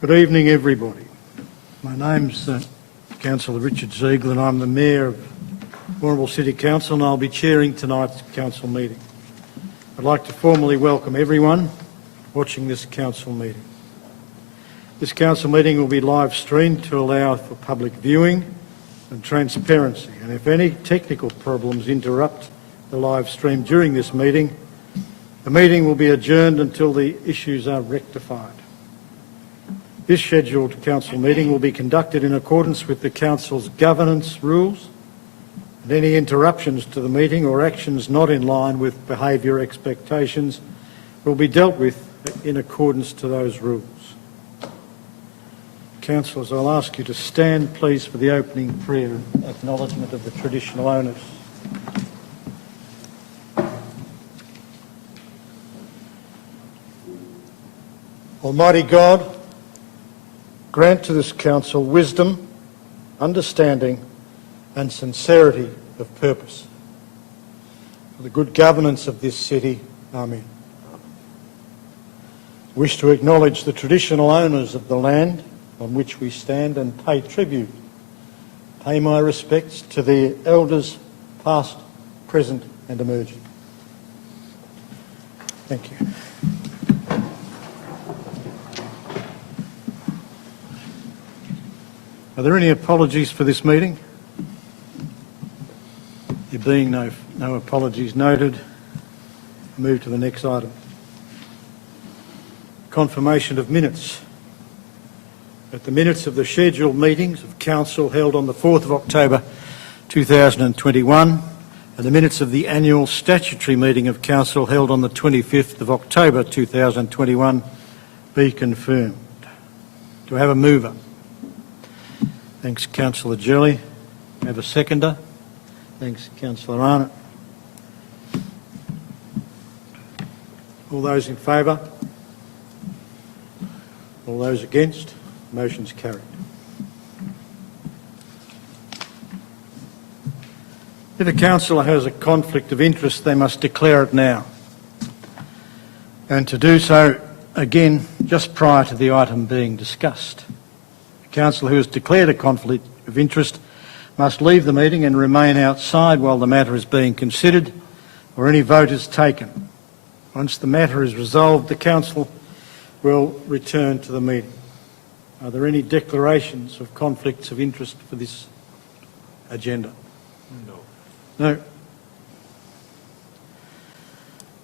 Good evening, everybody. My name's Councillor Richard Ziegler and I'm the Mayor of Warrnambool City Council and I'll be chairing tonight's council meeting. I'd like to formally welcome everyone watching this council meeting. This council meeting will be live streamed to allow for public viewing and transparency, and if any technical problems interrupt the live stream during this meeting, the meeting will be adjourned until the issues are rectified. This scheduled council meeting will be conducted in accordance with the council's governance rules, and any interruptions to the meeting or actions not in line with behaviour expectations will be dealt with in accordance to those rules. Councillors, I'll ask you to stand, please, for the opening prayer and acknowledgement of the traditional owners. Almighty God, grant to this council wisdom, understanding and sincerity of purpose for the good governance of this city. Amen. I wish to acknowledge the traditional owners of the land on which we stand and pay tribute. Pay my respects to their elders past, present and emerging. Thank you. Are there any apologies for this meeting? There being no apologies noted, I'll move to the next item. Confirmation of minutes. At the minutes of the scheduled meetings of Council held on the 4th of October 2021 and the minutes of the annual statutory meeting of Council held on the 25th of October 2021 be confirmed. Do I have a mover? Thanks, Councillor Jelly. Have a seconder? Thanks, Councillor Arnott. All those in favour? All those against? Motion's carried. If a councillor has a conflict of interest, they must declare it now. And to do so, again, just prior to the item being discussed. A councillor who has declared a conflict of interest must leave the meeting and remain outside while the matter is being considered or any vote is taken. Once the matter is resolved, the council will return to the meeting. Are there any declarations of conflicts of interest for this agenda? No.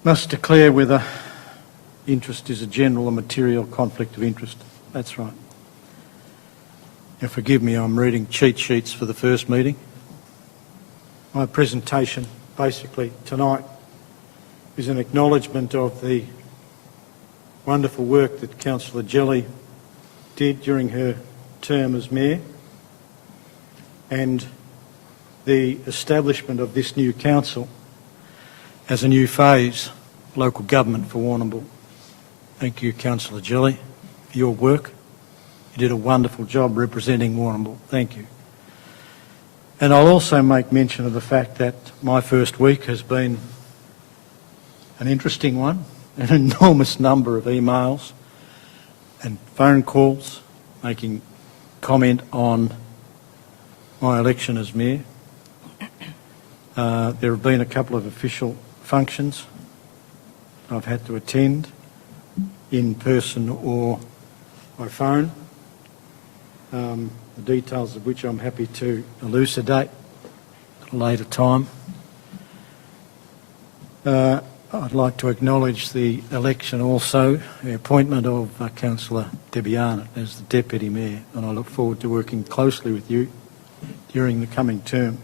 Must declare whether interest is a general or material conflict of interest. That's right. Now forgive me, I'm reading cheat sheets for the first meeting. My presentation basically tonight is an acknowledgement of the wonderful work that Councillor Jelly did during her term as Mayor and the establishment of this new council as a new phase of local government for Warrnambool. Thank you, Councillor Jelly, for your work. You did a wonderful job representing Warrnambool. Thank you. And I'll also make mention of the fact that my first week has been an interesting one, an enormous number of emails and phone calls making comment on my election as Mayor. There have been a couple of official functions I've had to attend in person or by phone, the details of which I'm happy to elucidate at a later time. I'd like to acknowledge the election also, the appointment of Councillor Debbie Arnott as the Deputy Mayor, and I look forward to working closely with you during the coming term.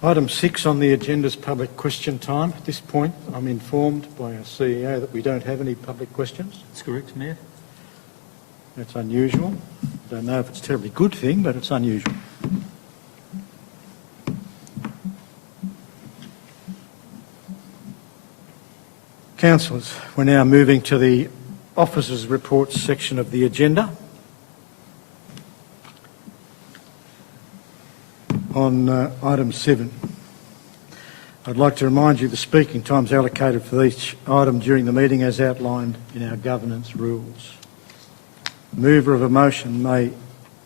Item 6 on the agenda is public question time. At this point, I'm informed by our CEO that we don't have any public questions. That's correct, Mayor. That's unusual. I don't know if it's a terribly good thing, but it's unusual. Councillors, we're now moving to the Officers' Reports section of the agenda. On item 7, I'd like to remind you the speaking times allocated for each item during the meeting as outlined in our governance rules. The mover of a motion may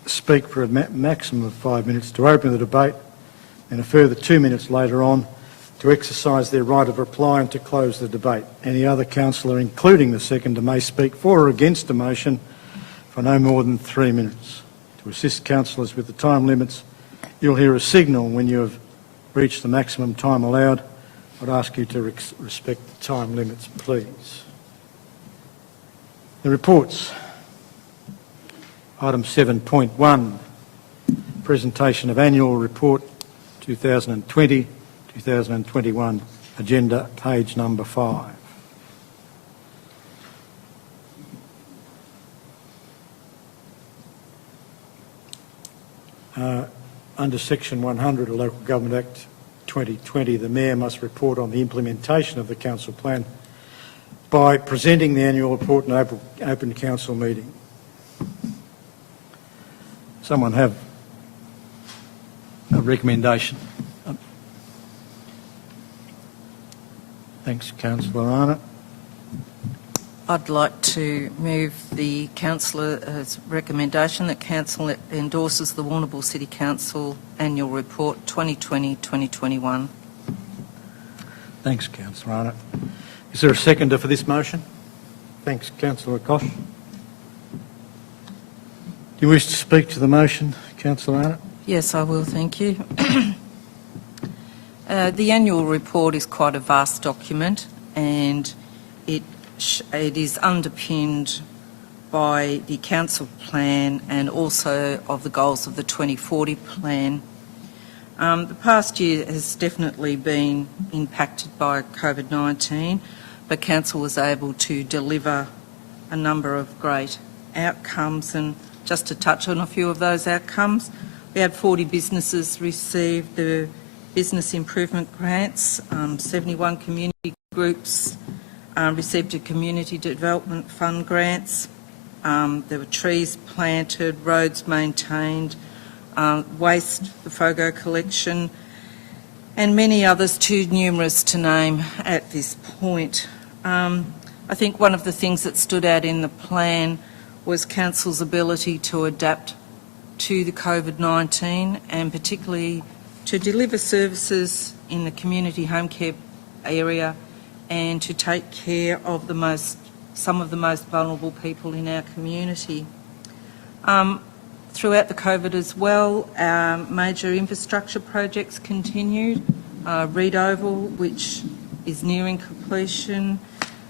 speak for a maximum of 5 minutes to open the debate and a further 2 minutes later on to exercise their right of reply and to close the debate. Any other councillor, including the seconder, may speak for or against a motion for no more than 3 minutes. To assist councillors with the time limits, you'll hear a signal when you have reached the maximum time allowed. I'd ask you to respect the time limits, please. The reports. Item 7.1, presentation of annual report 2020-2021, agenda page number 5. Under Section 100 of Local Government Act 2020, the Mayor must report on the implementation of the Council Plan by presenting the annual report in an open Council meeting. Someone have a recommendation? Thanks, Councillor Arnott. I'd like to move the councillor's recommendation that Council endorses the Warrnambool City Council Annual Report 2020-2021. Thanks, Councillor Arnott. Is there a seconder for this motion? Thanks, Councillor Kosh. Do you wish to speak to the motion, Councillor Arnott? Yes, I will, thank you. The annual report is quite a vast document, and it is underpinned by the council plan and also of the goals of the 2040 plan. The past year has definitely been impacted by COVID-19, but council was able to deliver a number of great outcomes, and just to touch on a few of those outcomes, we had 40 businesses receive the business improvement grants, 71 community groups received a community development fund grants, there were trees planted, roads maintained, waste, the FOGO collection, and many others too numerous to name at this point. I think one of the things that stood out in the plan was Council's ability to adapt to the COVID-19 and particularly to deliver services in the community home care area and to take care of some of the most vulnerable people in our community. Throughout the COVID as well, our major infrastructure projects continued. Reed Oval, which is nearing completion,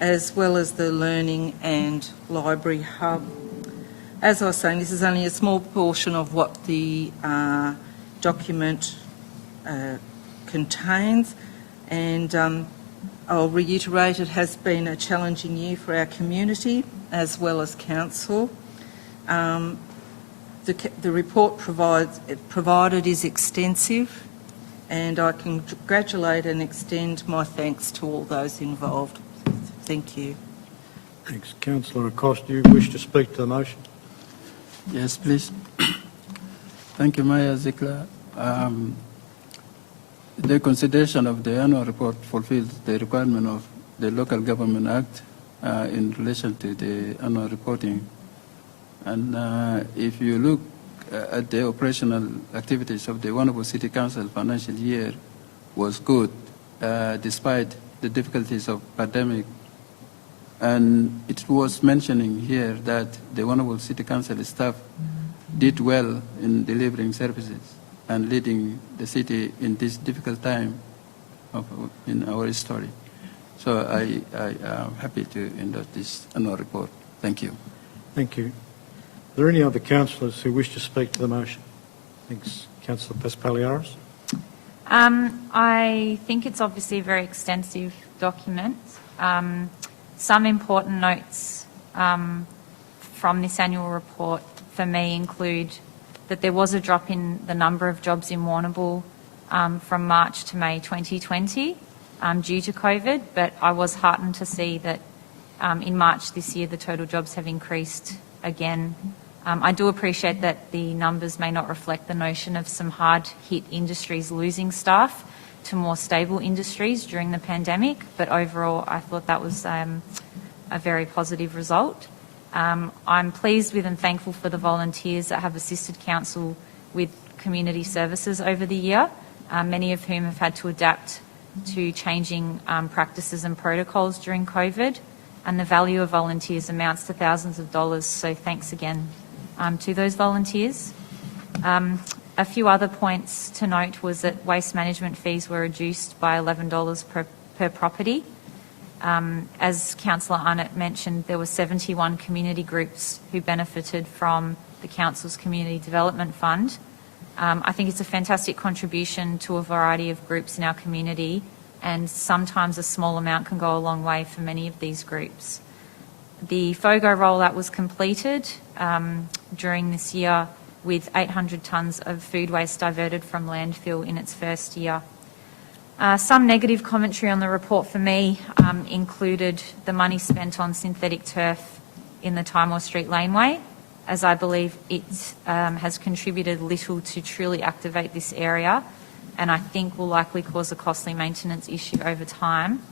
as well as the Learning and Library Hub. As I was saying, this is only a small portion of what the document contains, and I'll reiterate it has been a challenging year for our community as well as council. The report provided is extensive, and I congratulate and extend my thanks to all those involved. Thank you. Thanks. Councillor Acosta, do you wish to speak to the motion? Yes, please. Thank you, Mayor Ziegler. The consideration of the annual report fulfills the requirement of the Local Government Act in relation to the annual reporting. And if you look at the operational activities of the Warrnambool City Council financial year was good despite the difficulties of pandemic. And it was mentioning here that the Warrnambool City Council staff did well in delivering services and leading the city in this difficult time in our history. So I am happy to endorse this annual report. Thank you. Thank you. Are there any other councillors who wish to speak to the motion? Thanks. Councillor Paspaliaris. I think it's obviously a very extensive document. Some important notes from this annual report for me include that there was a drop in the number of jobs in Warrnambool from March to May 2020 due to COVID, but I was heartened to see that in March this year the total jobs have increased again. I do appreciate that the numbers may not reflect the notion of some hard-hit industries losing staff, to more stable industries during the pandemic, but overall I thought that was a very positive result. I'm pleased with and thankful for the volunteers that have assisted Council with community services over the year, many of whom have had to adapt to changing practices and protocols during COVID, and the value of volunteers amounts to thousands of dollars, so thanks again to those volunteers. A few other points to note was that waste management fees were reduced by $11 per property. As Councillor Audit mentioned, there were 71 community groups who benefited from the Council's Community Development Fund. I think it's a fantastic contribution to a variety of groups in our community, and sometimes a small amount can go a long way for many of these groups. The FOGO rollout was completed during this year with 800 tonnes of food waste diverted from landfill in its first year. Some negative commentary on the report for me included the money spent on synthetic turf in the Timor Street laneway, as I believe it has contributed little to truly activate this area, and I think will likely cause a costly maintenance issue over time.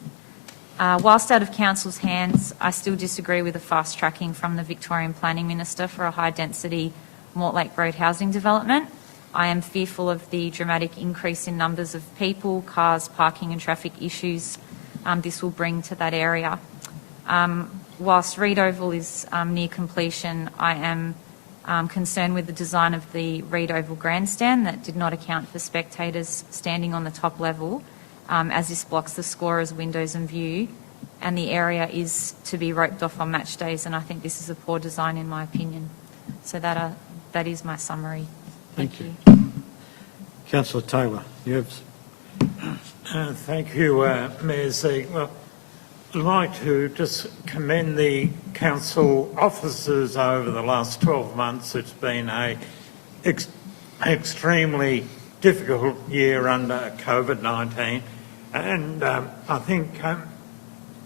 Whilst out of Council's hands, I still disagree with the fast tracking from the Victorian Planning Minister for a high density Mortlake Road housing development. I am fearful of the dramatic increase in numbers of people, cars, parking and traffic issues this will bring to that area. Whilst Reed Oval is near completion, I am concerned with the design of the Reed Oval grandstand that did not account for spectators standing on the top level, as this blocks the scorer's windows and view, and the area is to be roped off on match days, and I think this is a poor design in my opinion. So that is my summary. Thank you. Councillor Taylor, you have... Thank you, Mayor Ziegler. I'd like to just commend the council officers over the last 12 months. It's been an extremely difficult year under COVID-19, and I think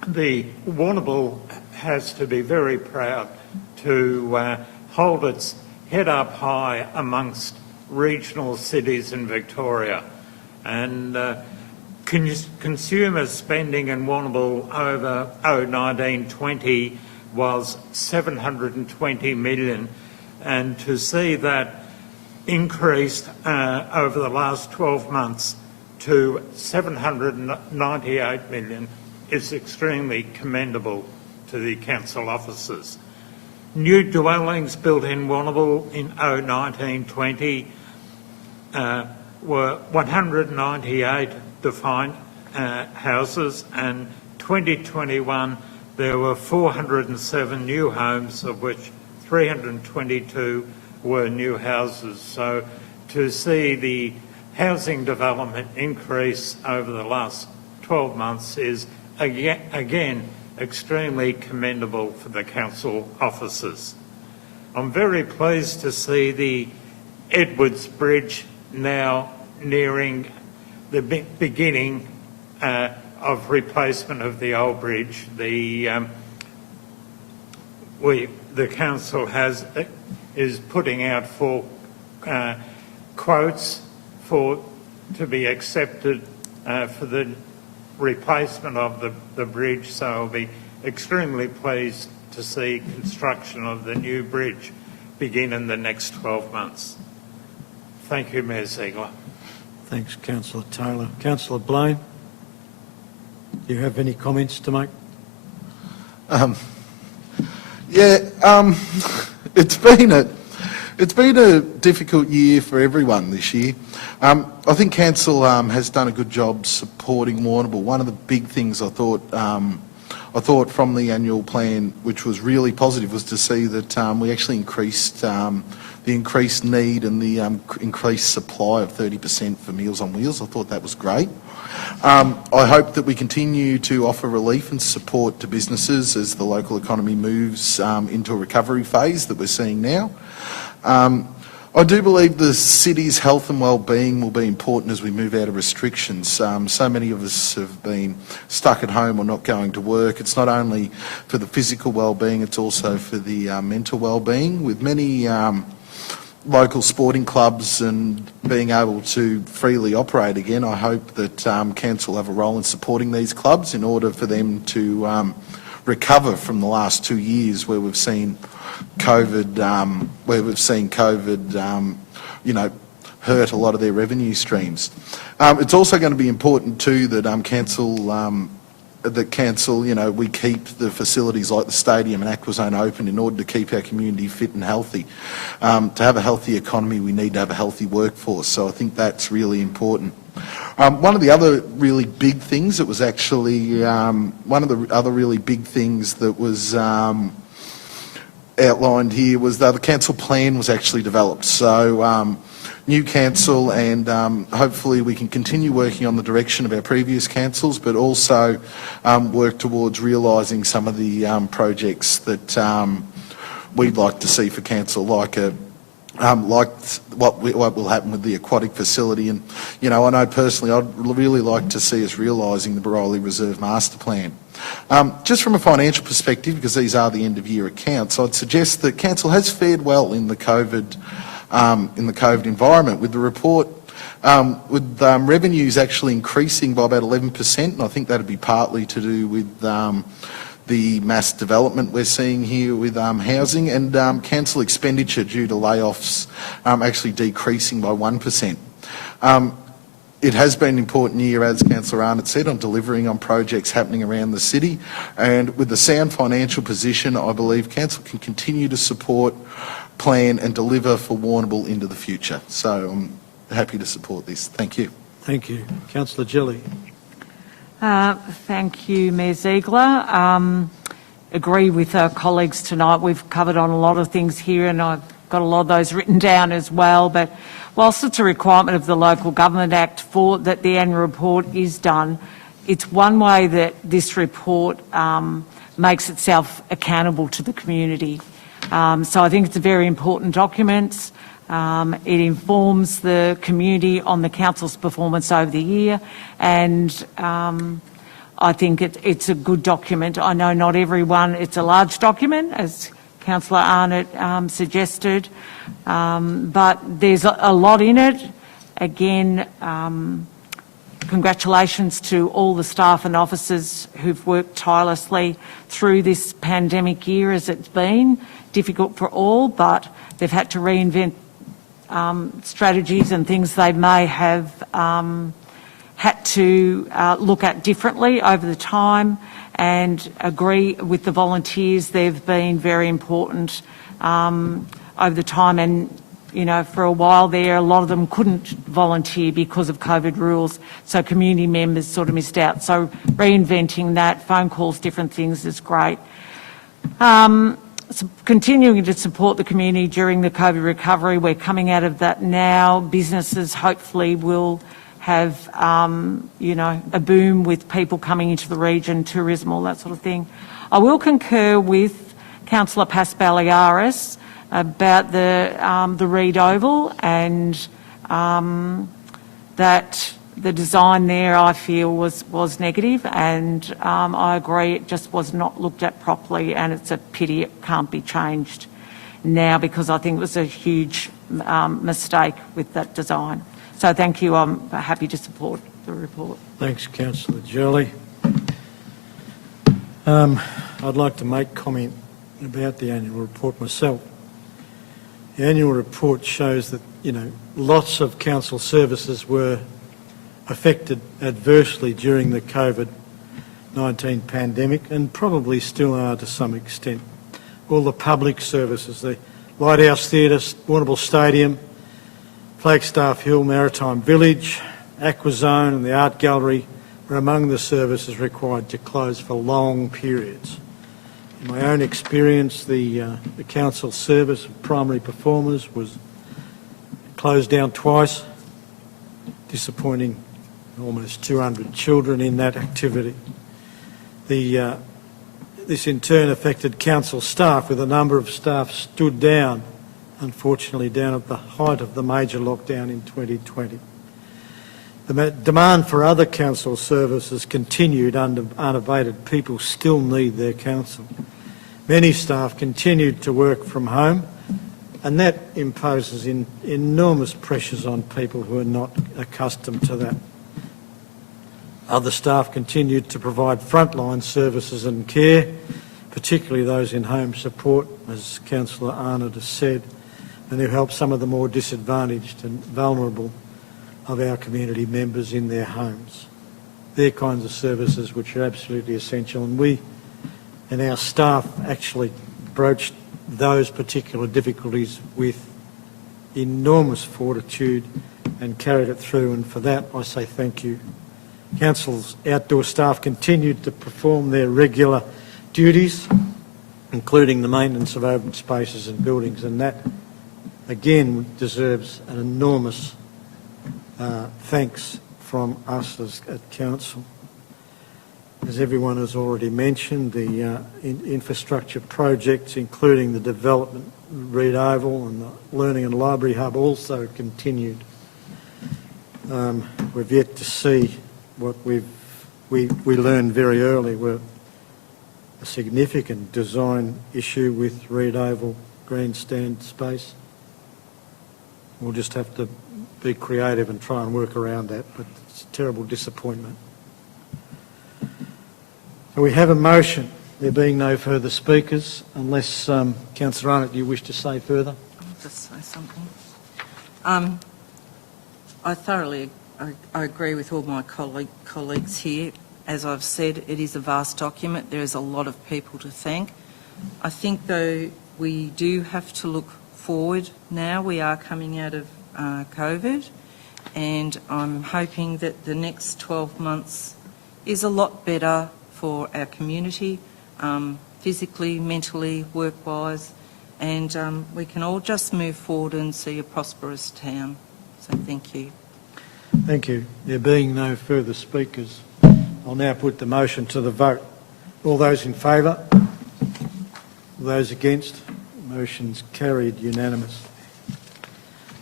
the Warrnambool has to be very proud to hold its head up high amongst regional cities in Victoria. And consumer spending in Warrnambool over 2019-20 was $720 million, and to see that increased over the last 12 months to $798 million is extremely commendable to the council officers. New dwellings built in Warrnambool in 2019-20 were 198 defined houses, and 2021 there were 407 new homes, of which 322 were new houses. So to see the housing development increase over the last 12 months is again extremely commendable for the council officers. I'm very pleased to see the Edwards Bridge now nearing the beginning of replacement of the old bridge. The council is putting out for quotes to be accepted for the replacement of the bridge, so I'll be extremely pleased to see construction of the new bridge begin in the next 12 months. Thank you, Mayor Ziegler. Thanks, Councillor Taylor. Councillor Blaine, do you have any comments to make? It's been a difficult year for everyone this year. I think Council has done a good job supporting Warrnambool. One of the big things I thought from the annual plan, which was really positive, was to see that we actually increased the increased need and the increased supply of 30% for Meals on Wheels. I thought that was great. I hope that we continue to offer relief and support to businesses as the local economy moves into a recovery phase that we're seeing now. I do believe the city's health and well-being will be important as we move out of restrictions. So many of us have been stuck at home or not going to work. It's not only for the physical well-being, it's also for the mental well-being. With many local sporting clubs and being able to freely operate again, I hope that council will have a role in supporting these clubs in order for them to recover from the last 2 years where we've seen COVID, hurt a lot of their revenue streams. It's also going to be important too that council, we keep the facilities like the stadium and Aquazone open in order to keep our community fit and healthy. To have a healthy economy, we need to have a healthy workforce, so I think that's really important. One of the other really big things that was actually, outlined here was that the council plan was actually developed. So new council, and hopefully we can continue working on the direction of our previous councils, but also work towards realising some of the projects that we'd like to see for council, like what will happen with the aquatic facility. And I know personally I'd really like to see us realising the Baroli Reserve Master Plan. Just from a financial perspective, because these are the end of year accounts, I'd suggest that council has fared well in the COVID environment, with the report with revenues actually increasing by about 11%, and I think that'd be partly to do with the mass development we're seeing here with housing, and council expenditure due to layoffs actually decreasing by 1%. It has been an important year, as Councillor Arnott said, on delivering on projects happening around the city, and with the sound financial position, I believe council can continue to support, plan and deliver for Warrnambool into the future. So I'm happy to support this. Thank you. Thank you. Councillor Jelly. Thank you, Mayor Ziegler. Agree with our colleagues tonight. We've covered on a lot of things here, and I've got a lot of those written down as well. But whilst it's a requirement of the Local Government Act that the annual report is done, it's one way that this report makes itself accountable to the community. So I think it's a very important document. It informs the community on the council's performance over the year, and I think it's a good document. I know not everyone, it's a large document, as Councillor Arnott suggested, but there's a lot in it. Again, congratulations to all the staff and officers who've worked tirelessly through this pandemic year, as it's been difficult for all, but they've had to reinvent strategies and things they may have had to look at differently over the time, and agree with the volunteers. They've been very important over the time, and for a while there, a lot of them couldn't volunteer because of COVID rules, so community members sort of missed out. So reinventing that, phone calls, different things is great. So continuing to support the community during the COVID recovery. We're coming out of that now. Businesses hopefully will have, a boom with people coming into the region, tourism, all that sort of thing. I will concur with Councillor Paspaliaris about the Reed Oval, and that the design there, I feel, was negative, and I agree it just was not looked at properly, and it's a pity it can't be changed now, because I think it was a huge mistake with that design. So thank you. I'm happy to support the report. Thanks, Councillor Jelly. I'd like to make comment about the annual report myself. The annual report shows that, lots of council services were affected adversely during the COVID-19 pandemic, and probably still are to some extent. All the public services, the Lighthouse Theatre, Warrnambool Stadium, Flagstaff Hill Maritime Village, Aquazone and the Art Gallery were among the services required to close for long periods. In my own experience, the council service of primary performers was closed down twice, disappointing almost 200 children in that activity. This in turn affected council staff, with a number of staff stood down, unfortunately down at the height of the major lockdown in 2020. The demand for other council services continued unabated. People still need their council. Many staff continued to work from home, And that imposes enormous pressures on people who are not accustomed to that. Other staff continued to provide frontline services and care, particularly those in home support, as Councillor Arnott has said, and who help some of the more disadvantaged and vulnerable of our community members in their homes. They're kinds of services which are absolutely essential, and we and our staff actually broached those particular difficulties with enormous fortitude and carried it through, and for that I say thank you. Council's outdoor staff continued to perform their regular duties, including the maintenance of open spaces and buildings, and that again deserves an enormous thanks from us at Council. As everyone has already mentioned, the infrastructure projects, including the development Reed Oval and the Learning and Library Hub, also continued. We've yet to see what we learned very early were a significant design issue with Reed Oval grandstand space. We'll just have to be creative and try and work around that, but it's a terrible disappointment. We have a motion. There being no further speakers, unless Councillor Arnott, do you wish to say further? I'll just say something. I agree with all my colleagues here. As I've said, it is a vast document. There is a lot of people to thank. I think, though, we do have to look forward now. We are coming out of COVID, and I'm hoping that the next 12 months is a lot better for our community, physically, mentally, work-wise, and we can all just move forward and see a prosperous town. So thank you. Thank you. There being no further speakers, I'll now put the motion to the vote. All those in favour? All those against? Motion's carried unanimously.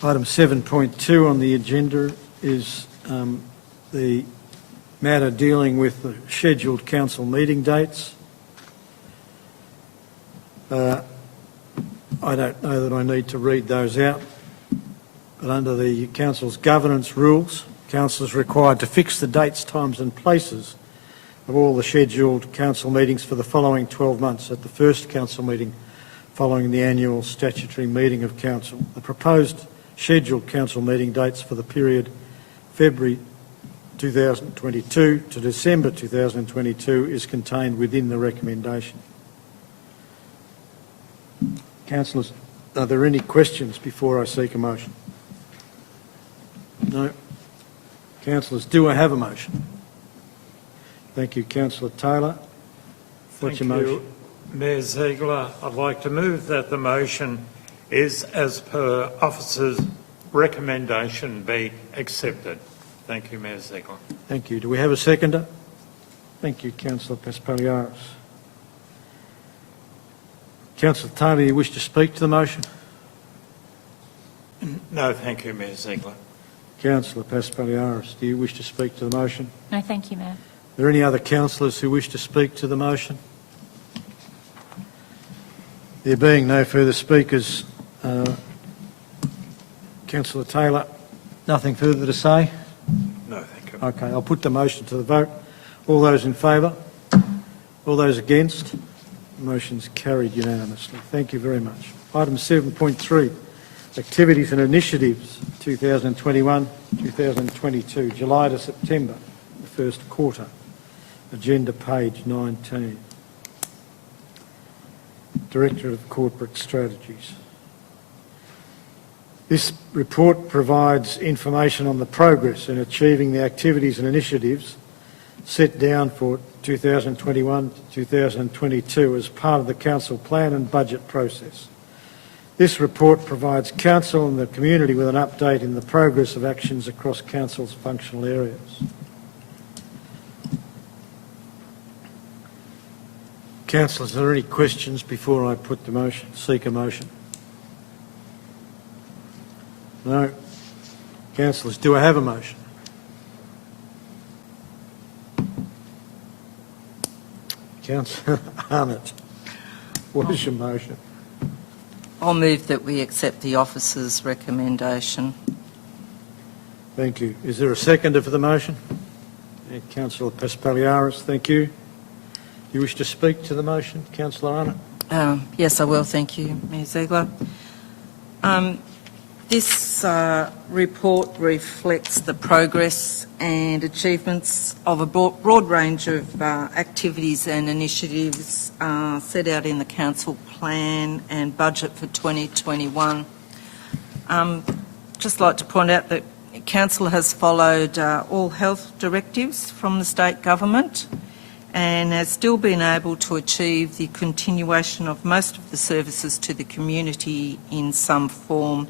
Item 7.2 on the agenda is the matter dealing with the scheduled council meeting dates. I don't know that I need to read those out, but under the council's governance rules, council is required to fix the dates, times and places of all the scheduled council meetings for the following 12 months at the first council meeting following the annual statutory meeting of council. The proposed scheduled council meeting dates for the period February 2022 to December 2022 is contained within the recommendation. Councillors, are there any questions before I seek a motion? No. Councillors, do I have a motion? Thank you. Councillor Taylor, what's your motion? Thank you, Mayor Ziegler. I'd like to move that the motion is as per officer's recommendation be accepted. Thank you, Mayor Ziegler. Thank you. Do we have a seconder? Thank you, Councillor Paspaliaris. Councillor Taylor, you wish to speak to the motion? No, thank you, Mayor Ziegler. Councillor Paspaliaris, do you wish to speak to the motion? No, thank you, Mayor. Are there any other councillors who wish to speak to the motion? There being no further speakers, Councillor Taylor, nothing further to say? No, thank you. Okay, I'll put the motion to the vote. All those in favour? All those against? Motion's carried unanimously. Thank you very much. Item 7.3, Activities and Initiatives 2021-2022, July to September, the first quarter. Agenda page 19. Directorate of Corporate Strategies. This report provides information on the progress in achieving the activities and initiatives set down for 2021 to 2022 as part of the Council plan and budget process. This report provides Council and the community with an update in the progress of actions across Council's functional areas. Councillors, are there any questions before I put the motion, seek a motion? No. Councillors, do I have a motion? Councillor Arnott, what is your motion? I'll move that we accept the officer's recommendation. Thank you. Is there a seconder for the motion? Councillor Paspaliaris, thank you. You wish to speak to the motion, Councillor Arnott? Yes, I will. Thank you, Mayor Ziegler. This report reflects the progress and achievements of a broad range of activities and initiatives set out in the council plan and budget for 2021. Just like to point out that council has followed all health directives from the state government and has still been able to achieve the continuation of most of the services to the community in some form.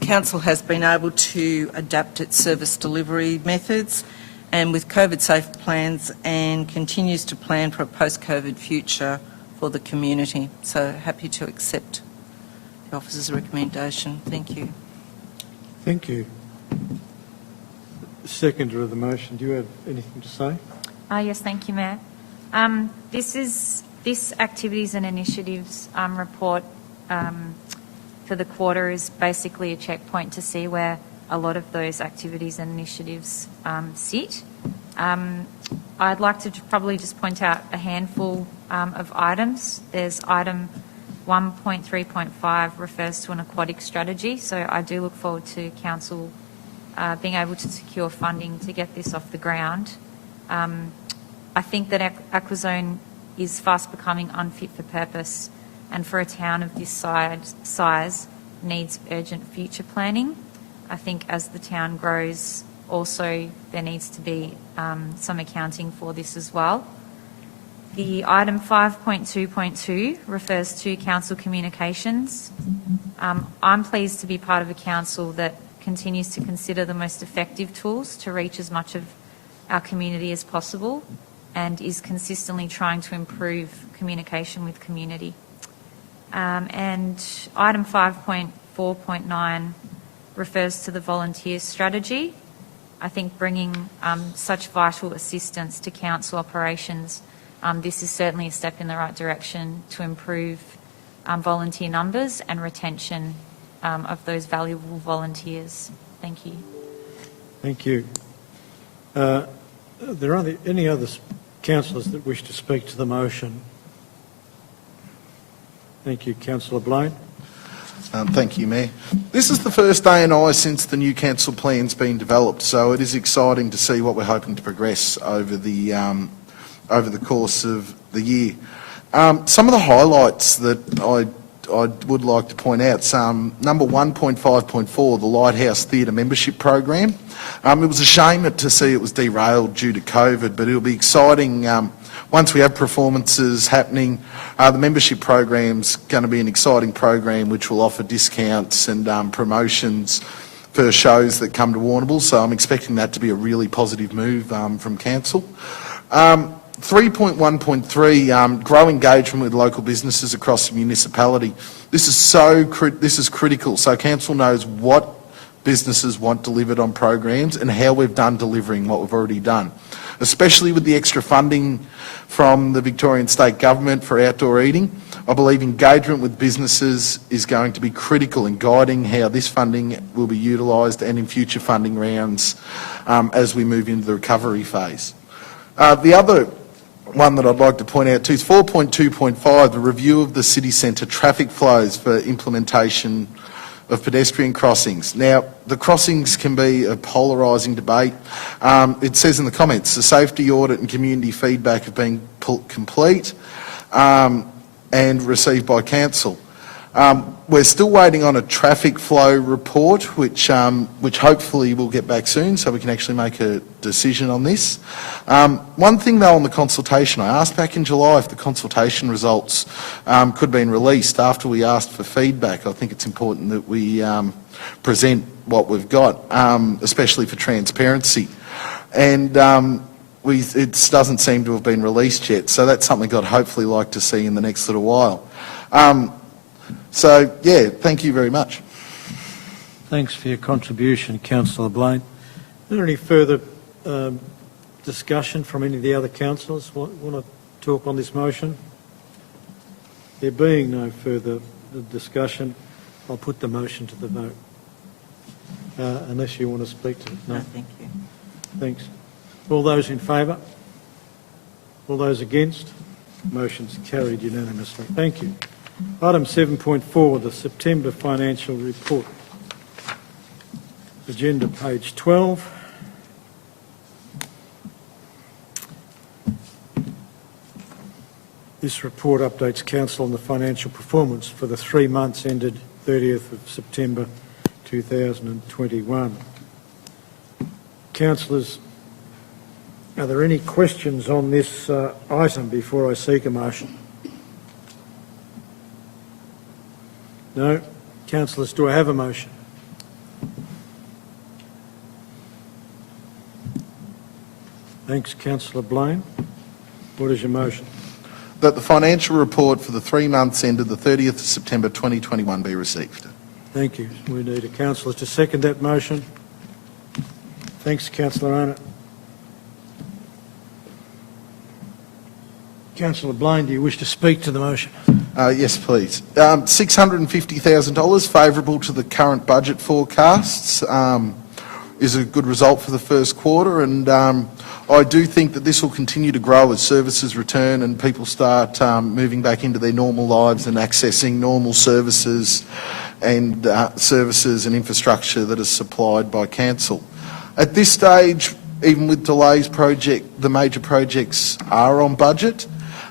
Council has been able to adapt its service delivery methods and with COVID-safe plans and continues to plan for a post-COVID future for the community. So happy to accept the officer's recommendation. Thank you. Thank you. Seconder of the motion, do you have anything to say? Yes, thank you, Mayor. This activities and initiatives report for the quarter is basically a checkpoint to see where a lot of those activities and initiatives sit. I'd like to probably just point out a handful of items. There's item 1.3.5 refers to an aquatic strategy, so I do look forward to council being able to secure funding to get this off the ground. I think that Aquazone is fast becoming unfit for purpose, and for a town of this size needs urgent future planning. I think as the town grows, also there needs to be some accounting for this as well. The item 5.2.2 refers to council communications. I'm pleased to be part of a council that continues to consider the most effective tools to reach as much of our community as possible and is consistently trying to improve communication with community. And item 5.4.9 refers to the volunteer strategy. I think bringing such vital assistance to council operations, this is certainly a step in the right direction to improve volunteer numbers and retention of those valuable volunteers. Thank you. Thank you. Are there any other councillors that wish to speak to the motion? Thank you. Councillor Blaine. Thank you, Mayor. This is the first A&I since the new council plan's been developed, so it is exciting to see what we're hoping to progress over the course of the year. Some of the highlights that I would like to point out, number 1.5.4, the Lighthouse Theatre membership program. It was a shame to see it was derailed due to COVID, but it'll be exciting once we have performances happening. The membership program's going to be an exciting program which will offer discounts and promotions for shows that come to Warrnambool, so I'm expecting that to be a really positive move from council. 3.1.3, grow engagement with local businesses across the municipality. This is critical, so council knows what businesses want delivered on programs and how we've done delivering what we've already done, especially with the extra funding from the Victorian State Government for outdoor eating. I believe engagement with businesses is going to be critical in guiding how this funding will be utilised and in future funding rounds as we move into the recovery phase. The other one that I'd like to point out too is 4.2.5, the review of the city centre traffic flows for implementation of pedestrian crossings. Now, the crossings can be a polarising debate. It says in the comments, the safety audit and community feedback have been complete and received by council. We're still waiting on a traffic flow report, which hopefully we'll get back soon so we can actually make a decision on this. One thing though on the consultation, I asked back in July if the consultation results could have been released after we asked for feedback. I think it's important that we present what we've got, especially for transparency. And it doesn't seem to have been released yet, so that's something I'd hopefully like to see in the next little while. So, yeah, thank you very much. Thanks for your contribution, Councillor Blaine. Is there any further discussion from any of the other councillors want to talk on this motion? There being no further discussion, I'll put the motion to the vote. Unless you want to speak to it. No, thank you. Thanks. All those in favour? All those against? Motion's carried unanimously. Thank you. Item 7.4, the September financial report. Agenda page 12. This report updates Council on the financial performance for the 3 months ended 30th of September 2021. Councillors, are there any questions on this item before I seek a motion? No? Councillors, do I have a motion? Thanks, Councillor Blaine. What is your motion? That the financial report for the 3 months ended the 30th of September 2021 be received. Thank you. We need a councillor to second that motion. Thanks, Councillor Arnott. Councillor Blaine, do you wish to speak to the motion? Yes, please. $650,000 favourable to the current budget forecasts is a good result for the first quarter, and I do think that this will continue to grow as services return and people start moving back into their normal lives and accessing normal services and infrastructure that is supplied by council. At this stage, even with delays, the major projects are on budget.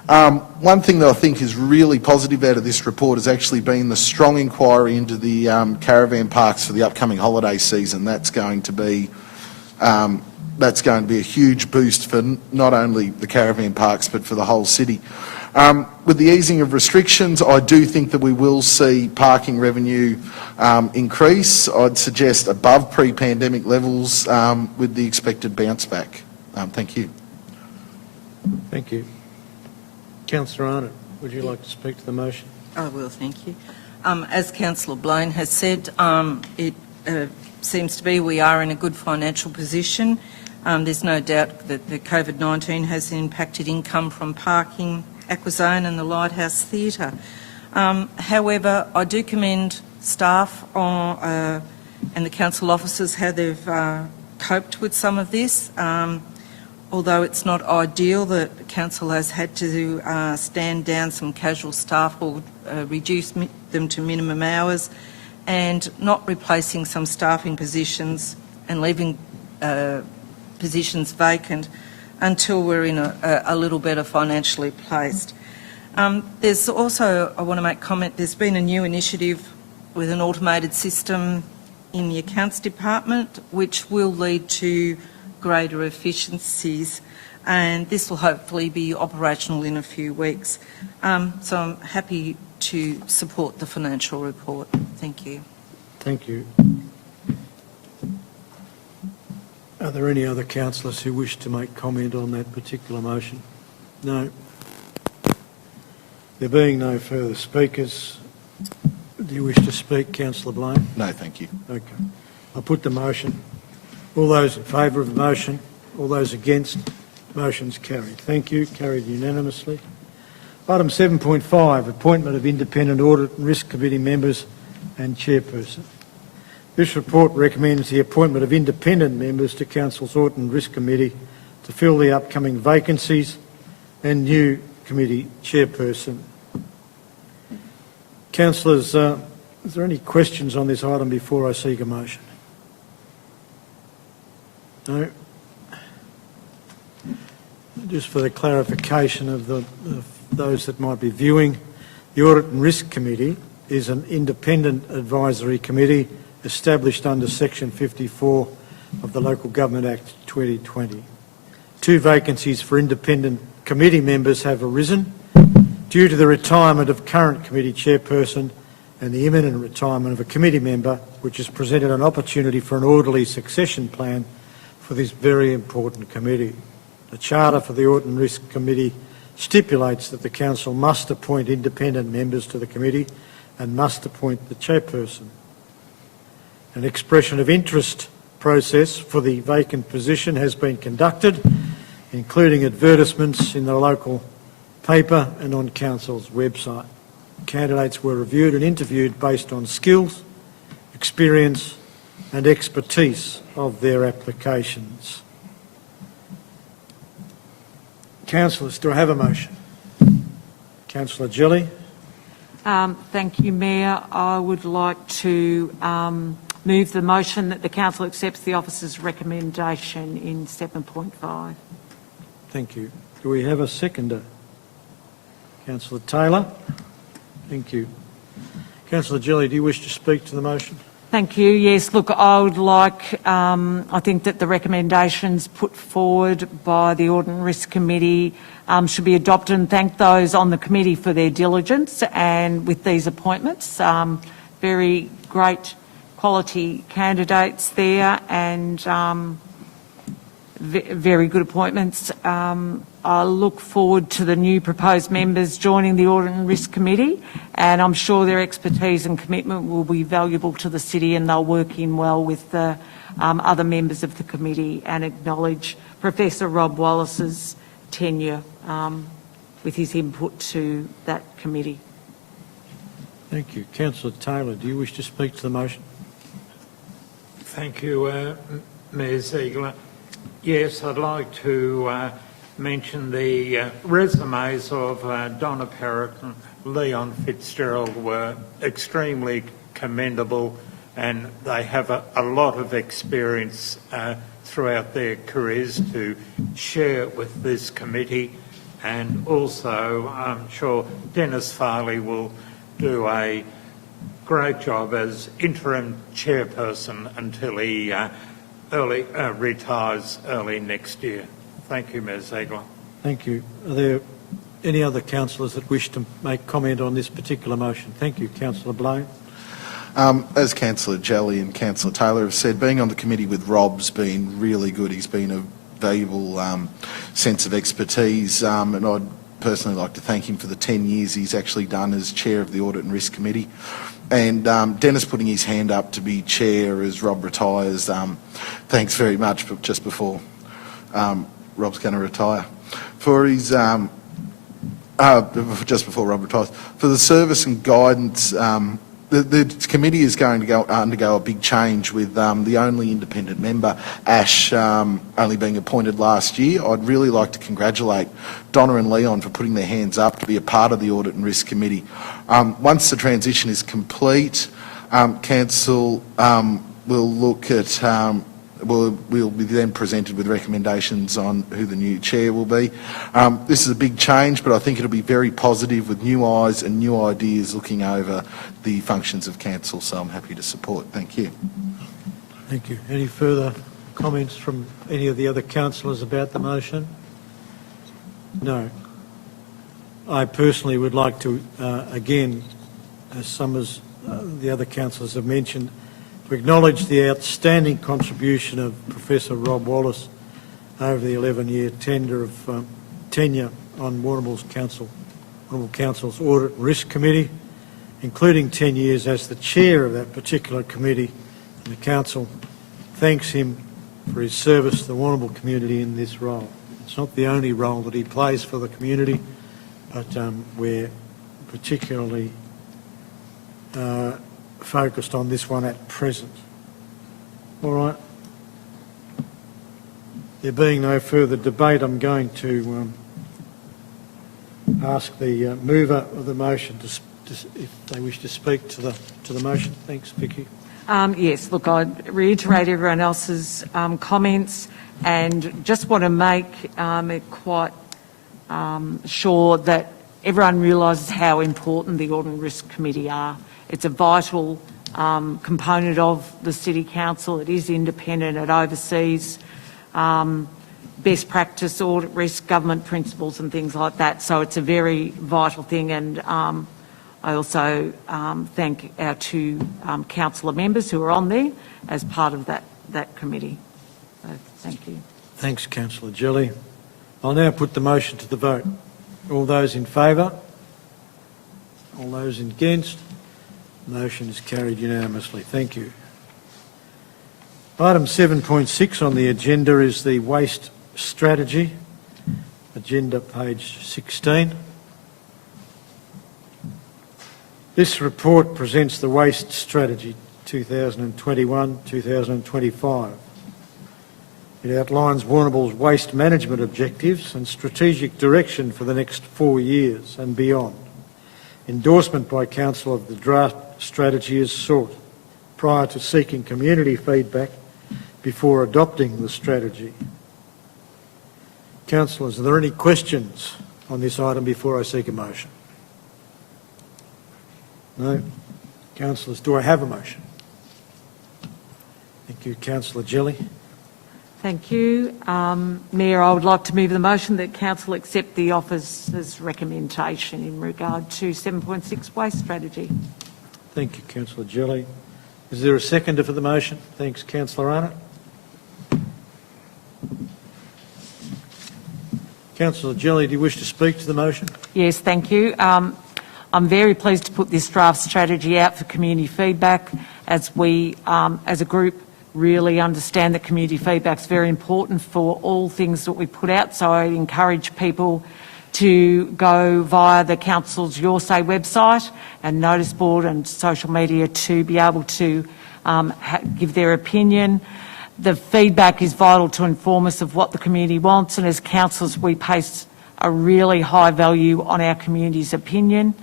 One thing that I think is really positive out of this report has actually been the strong inquiry into the caravan parks for the upcoming holiday season. That's going to be a huge boost for not only the caravan parks but for the whole city. With the easing of restrictions, I do think that we will see parking revenue increase. I'd suggest above pre-pandemic levels with the expected bounce back. Thank you. Thank you. Councillor Arnott, would you like to speak to the motion? I will, thank you. As Councillor Blaine has said, it seems to be we are in a good financial position. There's no doubt that the COVID-19 has impacted income from parking, Aquazone and the Lighthouse Theatre. However, I do commend staff and the council officers how they've coped with some of this. Although it's not ideal that the council has had to stand down some casual staff or reduce them to minimum hours, and not replacing some staffing positions and leaving positions vacant until we're in a little better financially placed. There's also, I want to make comment, there's been a new initiative with an automated system in the accounts department which will lead to greater efficiencies, and this will hopefully be operational in a few weeks. So I'm happy to support the financial report. Thank you. Thank you. Are there any other councillors who wish to make comment on that particular motion? No. There being no further speakers, do you wish to speak, Councillor Blaine? No, thank you. Okay. I'll put the motion. All those in favour of the motion, all those against, motion's carried. Thank you. Carried unanimously. Item 7.5, appointment of independent audit and risk committee members and chairperson. This report recommends the appointment of independent members to Council's Audit and Risk Committee to fill the upcoming vacancies and new committee chairperson. Councillors, is there any questions on this item before I seek a motion? No. Just for the clarification of those that might be viewing, the Audit and Risk Committee is an independent advisory committee established under Section 54 of the Local Government Act 2020. 2 vacancies for independent committee members have arisen due to the retirement of current committee chairperson and the imminent retirement of a committee member, which has presented an opportunity for an orderly succession plan for this very important committee. The Charter for the Audit and Risk Committee stipulates that the Council must appoint independent members to the committee and must appoint the chairperson. An expression of interest process for the vacant position has been conducted, including advertisements in the local paper and on Council's website. candidates were reviewed and interviewed based on skills, experience and expertise of their applications. Councillors, do I have a motion? Councillor Jelly. Thank you, Mayor. I would like to move the motion that the council accepts the officer's recommendation in 7.5. Thank you. Do we have a seconder? Councillor Taylor. Thank you. Councillor Jelly, do you wish to speak to the motion? Thank you. Yes, look, I would like, I think that the recommendations put forward by the Audit and Risk Committee should be adopted, and thank those on the committee for their diligence and with these appointments. Very great quality candidates there and very good appointments. I look forward to the new proposed members joining the Audit and Risk Committee, and I'm sure their expertise and commitment will be valuable to the city, and they'll work in well with the other members of the committee, and acknowledge Professor Rob Wallace's tenure with his input to that committee. Thank you. Councillor Taylor, do you wish to speak to the motion? Thank you, Mayor Ziegler. Yes, I'd like to mention the resumes of Donna Perrick and Leon Fitzgerald were extremely commendable, and they have a lot of experience throughout their careers to share with this committee. And also, I'm sure Dennis Farley will do a great job as interim chairperson until he retires early next year. Thank you, Ms. Ziegler. Thank you. Are there any other councillors that wish to make comment on this particular motion? Thank you. Councillor Blaine. As Councillor Jelly and Councillor Taylor have said, being on the committee with Rob's been really good. He's been a valuable sense of expertise, and I'd personally like to thank him for the 10 years he's actually done as chair of the Audit and Risk Committee. And Dennis putting his hand up to be chair as Rob retires. Thanks very much, but just before Rob's going to retire, for his just before Rob retires, for the service and guidance. The committee is going to undergo a big change with the only independent member, Ash, only being appointed last year. I'd really like to congratulate Donna and Leon for putting their hands up to be a part of the Audit and Risk Committee. Once the transition is complete, Council will look at we'll be then presented with recommendations on who the new chair will be. This is a big change, but I think it'll be very positive with new eyes and new ideas looking over the functions of council, so I'm happy to support. Thank you. Thank you. Any further comments from any of the other councillors about the motion? No. I personally would like to, again, as some of the other councillors have mentioned, to acknowledge the outstanding contribution of Professor Rob Wallace over the 11-year tenure on Warrnambool's Warrnambool Council's Audit and Risk Committee, including 10 years as the chair of that particular committee. And the council thanks him for his service to the Warrnambool community in this role. It's not the only role that he plays for the community, but we're particularly focused on this one at present. All right. There being no further debate, I'm going to ask the mover of the motion if they wish to speak to the motion. Thanks, Vicky. Yes, look, I'd reiterate everyone else's comments and just want to make it quite sure that everyone realises how important the Audit and Risk Committee are. It's a vital component of the City Council. It is independent. It oversees best practice, audit risk, government principles and things like that. So it's a very vital thing, and I also thank our two councillor members who are on there as part of that committee. So thank you. Thanks, Councillor Jelly. I'll now put the motion to the vote. All those in favour? All those against? Motion is carried unanimously. Thank you. Item 7.6 on the agenda is the waste strategy. Agenda page 16. This report presents the Waste Strategy 2021-2025. It outlines Warrnambool's waste management objectives and strategic direction for the next 4 years and beyond. Endorsement by Council of the draft strategy is sought prior to seeking community feedback before adopting the strategy. Councillors, are there any questions on this item before I seek a motion? No? Councillors, do I have a motion? Thank you, Councillor Jelly. Thank you. Mayor, I would like to move the motion that Council accept the officer's recommendation in regard to 7.6 waste strategy. Thank you, Councillor Jelly. Is there a seconder for the motion? Thanks, Councillor Arnott. Councillor Jelly, do you wish to speak to the motion? Yes, thank you. I'm very pleased to put this draft strategy out for community feedback as we, as a group, really understand that community feedback is very important for all things that we put out. So I encourage people to go via the Council's Your Say website and notice board and social media to be able to give their opinion. The feedback is vital to inform us of what the community wants, and as councillors we place a really high value on our community's opinion.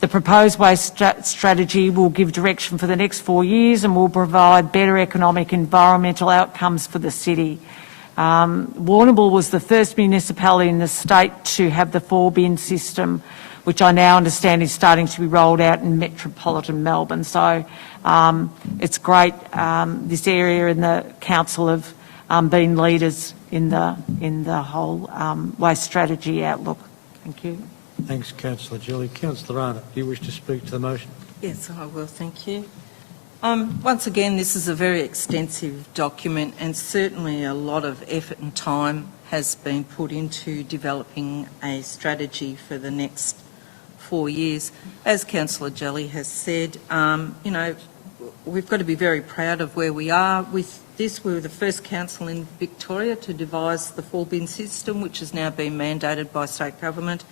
The proposed waste strategy will give direction for the next 4 years and will provide better economic and environmental outcomes for the city. Warrnambool was the first municipality in the state to have the 4-bin system, which I now understand is starting to be rolled out in metropolitan Melbourne. So it's great this area and the council have been leaders in the whole waste strategy outlook. Thank you. Thanks, Councillor Jelly. Councillor Arnott, do you wish to speak to the motion? Yes, I will, thank you. Once again, this is a very extensive document and certainly a lot of effort and time has been put into developing a strategy for the next 4 years. As Councillor Jelly has said, we've got to be very proud of where we are with this. We were the first council in Victoria to devise the 4-bin system, which has now been mandated by state government.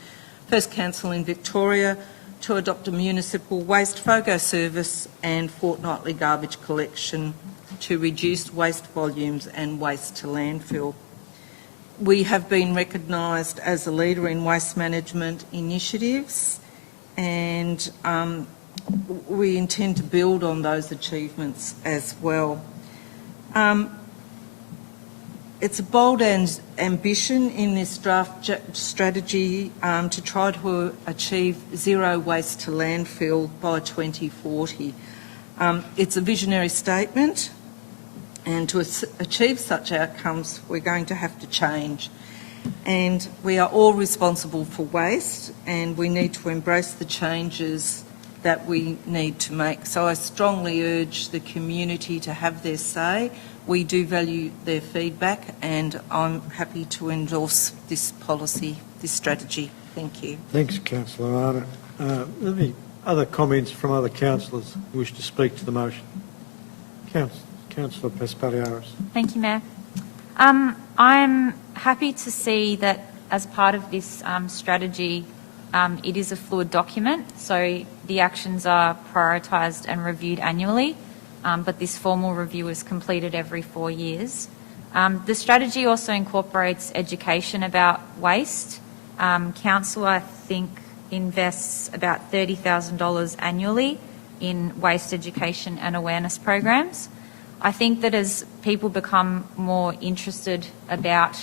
First council in Victoria to adopt a municipal waste FOGO service and fortnightly garbage collection to reduce waste volumes and waste to landfill. We have been recognised as a leader in waste management initiatives, and we intend to build on those achievements as well. It's a bold ambition in this draft strategy to try to achieve zero waste to landfill by 2040. It's a visionary statement, and to achieve such outcomes we're going to have to change. And we are all responsible for waste, and we need to embrace the changes that we need to make. So I strongly urge the community to have their say. We do value their feedback, and I'm happy to endorse this policy, this strategy. Thank you. Thanks, Councillor Arnott. Any other comments from other councillors who wish to speak to the motion? Councillor Paspaliaris. Thank you, Mayor. I'm happy to see that as part of this strategy, it is a fluid document, so the actions are prioritised and reviewed annually, but this formal review is completed every 4 years. The strategy also incorporates education about waste. Council, I think, invests about $30,000 annually in waste education and awareness programs. I think that as people become more interested about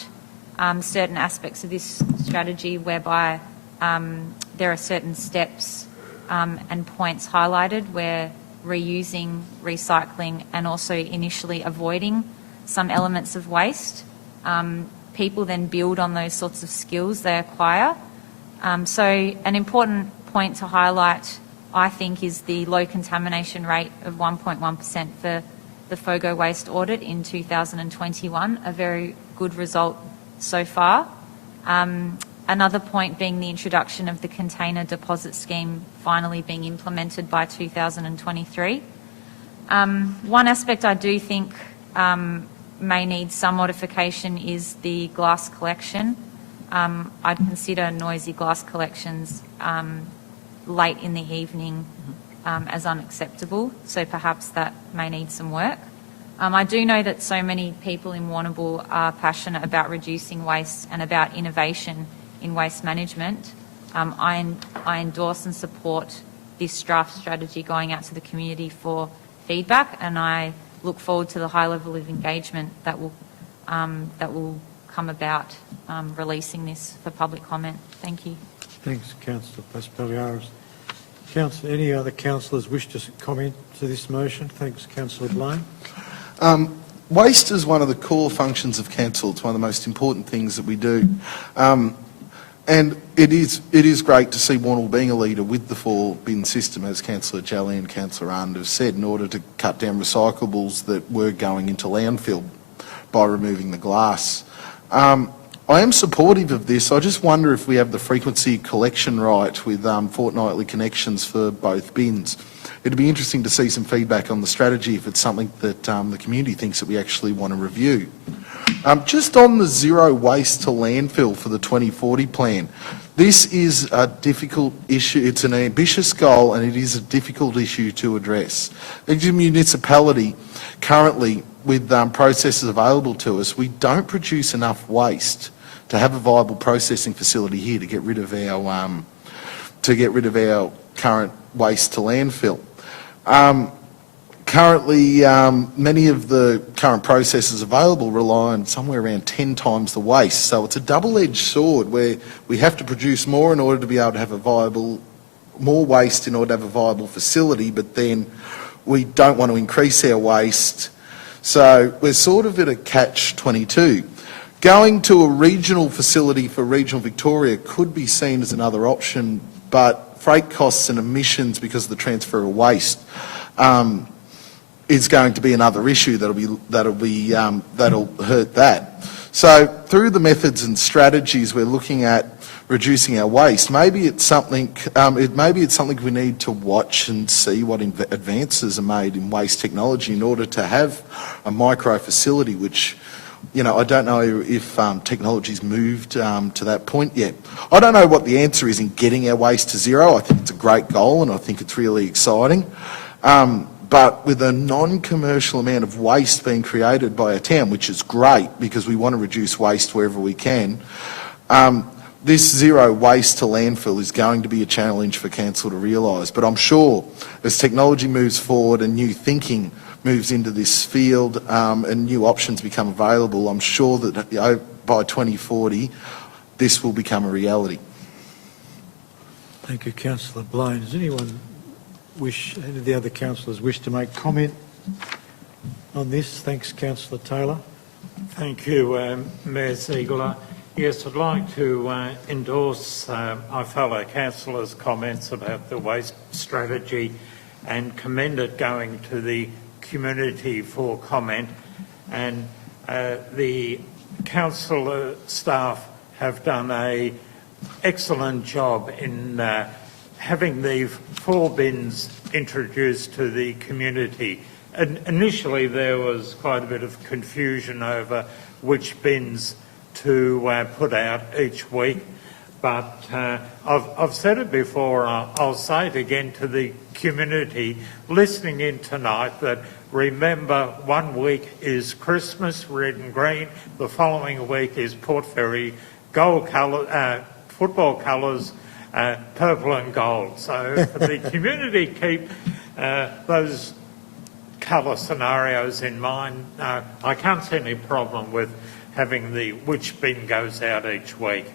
certain aspects of this strategy whereby there are certain steps and points highlighted where reusing, recycling and also initially avoiding some elements of waste, people then build on those sorts of skills they acquire. So an important point to highlight, I think, is the low contamination rate of 1.1% for the FOGO waste audit in 2021, a very good result so far. Another point being the introduction of the container deposit scheme finally being implemented by 2023. One aspect I do think may need some modification is the glass collection. I'd consider noisy glass collections late in the evening as unacceptable, so perhaps that may need some work. I do know that so many people in Warrnambool are passionate about reducing waste and about innovation in waste management. I endorse and support this draft strategy going out to the community for feedback, and I look forward to the high level of engagement that will come about releasing this for public comment. Thank you. Thanks, Councillor Paspaliaris. Councillor, any other councillors wish to comment to this motion? Thanks, Councillor Blaine. Waste is one of the core functions of council. It's one of the most important things that we do. And it is great to see Warrnambool being a leader with the 4-bin system, as Councillor Jalley and Councillor Arndt have said, in order to cut down recyclables that were going into landfill by removing the glass. I am supportive of this. I just wonder if we have the frequency collection right with fortnightly connections for both bins. It'd be interesting to see some feedback on the strategy if it's something that the community thinks that we actually want to review. Just on the zero waste to landfill for the 2040 plan, this is a difficult issue. It's an ambitious goal and it is a difficult issue to address. As a municipality, currently with processes available to us, we don't produce enough waste to have a viable processing facility here to get rid of our current waste to landfill. Currently, many of the current processes available rely on somewhere around 10 times the waste. So it's a double-edged sword where we have to produce more in order to be able to have more waste in order to have a viable facility, but then we don't want to increase our waste. So we're sort of at a catch-22. Going to a regional facility for regional Victoria could be seen as another option, but freight costs and emissions because of the transfer of waste is going to be another issue that'll hurt that. So through the methods and strategies we're looking at reducing our waste, maybe it's something we need to watch and see what advances are made in waste technology in order to have a micro facility, which, you know, I don't know if technology's moved to that point yet. I don't know what the answer is in getting our waste to zero. I think it's a great goal and I think it's really exciting. But with a non-commercial amount of waste being created by a town, which is great because we want to reduce waste wherever we can, this zero waste to landfill is going to be a challenge for council to realise. But I'm sure as technology moves forward and new thinking moves into this field and new options become available, I'm sure that by 2040 this will become a reality. Thank you, Councillor Blaine. Does any of the other councillors wish to make comment on this? Thanks, Councillor Taylor. Thank you, Mayor Ziegler. Yes, I'd like to endorse my fellow councillors' comments about the waste strategy and commend it going to the community for comment. And the council staff have done an excellent job in having the 4 bins introduced to the community. And initially there was quite a bit of confusion over which bins to put out each week, but I've said it before and I'll say it again to the community listening in tonight that remember 1 week is Christmas, red and green, the following week is Port Fairy gold colour, football colours, purple and gold. So for the community keep those colour scenarios in mind. I can't see any problem with having which bin goes out each week.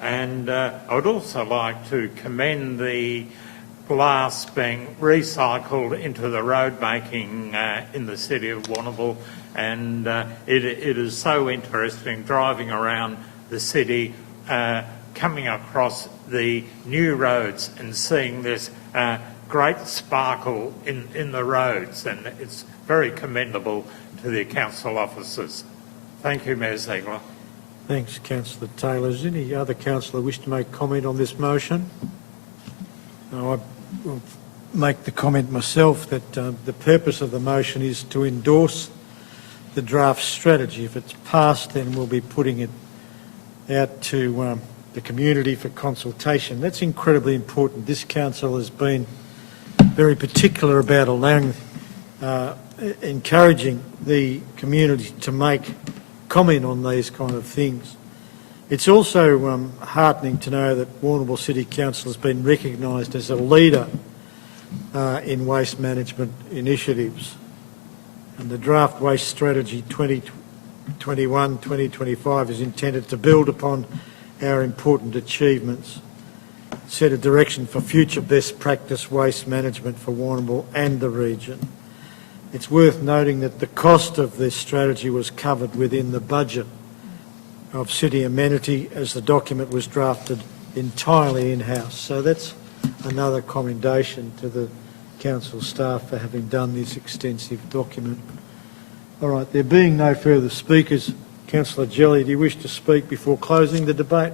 And I would also like to commend the glass being recycled into the road making in the city of Warrnambool, and it is so interesting driving around the city, coming across the new roads and seeing this great sparkle in the roads, and it's very commendable to the council officers. Thank you, Mayor Ziegler. Thanks, Councillor Taylor. Does any other councillor wish to make comment on this motion? No, I will make the comment myself that the purpose of the motion is to endorse the draft strategy. If it's passed, then we'll be putting it out to the community for consultation. That's incredibly important. This council has been very particular about allowing, encouraging the community to make comment on these kind of things. It's also heartening to know that Warrnambool City Council has been recognised as a leader in waste management initiatives. And the draft waste strategy 2021-2025 is intended to build upon our important achievements, set a direction for future best practice waste management for Warrnambool and the region. It's worth noting that the cost of this strategy was covered within the budget of city amenity as the document was drafted entirely in-house. So that's another commendation to the council staff for having done this extensive document. All right, there being no further speakers, Councillor Jelly, do you wish to speak before closing the debate?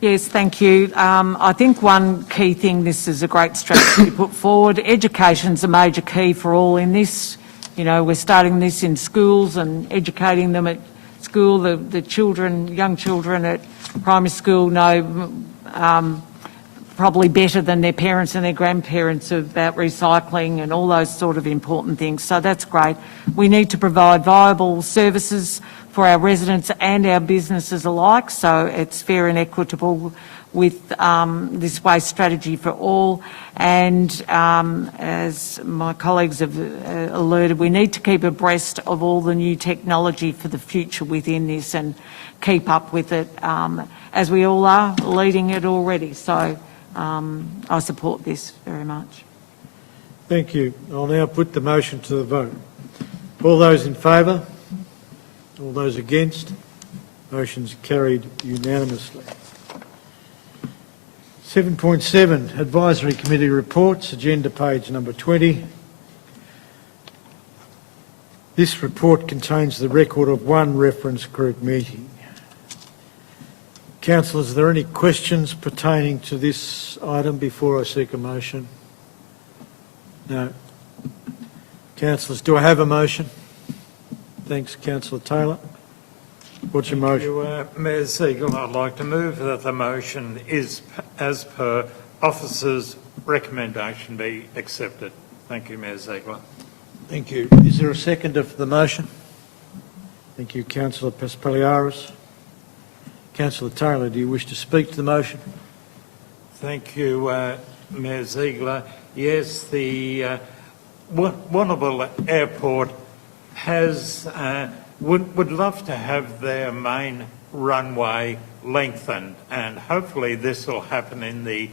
Yes, thank you. I think one key thing, this is a great strategy to put forward. Education's a major key for all in this. You know, we're starting this in schools and educating them at school. The children, young children at primary school know probably better than their parents and their grandparents about recycling and all those sort of important things. So that's great. We need to provide viable services for our residents and our businesses alike, so it's fair and equitable with this waste strategy for all. And as my colleagues have alerted, we need to keep abreast of all the new technology for the future within this and keep up with it, as we all are leading it already. So I support this very much. Thank you. I'll now put the motion to the vote. All those in favour? All those against? Motion's carried unanimously. 7.7, Advisory Committee Reports, agenda page number 20. This report contains the record of one reference group meeting. Councillors, are there any questions pertaining to this item before I seek a motion? No. Councillors, do I have a motion? Thanks, Councillor Taylor. What's your motion? Thank you, Mayor Siegel. I'd like to move that the motion is, as per officer's recommendation, be accepted. Thank you, Mayor Ziegler. Thank you. Is there a seconder for the motion? Thank you, Councillor Paspaliaris. Councillor Taylor, do you wish to speak to the motion? Thank you, Mayor Ziegler. Yes, the Warrnambool Airport has would love to have their main runway lengthened, and hopefully this will happen in the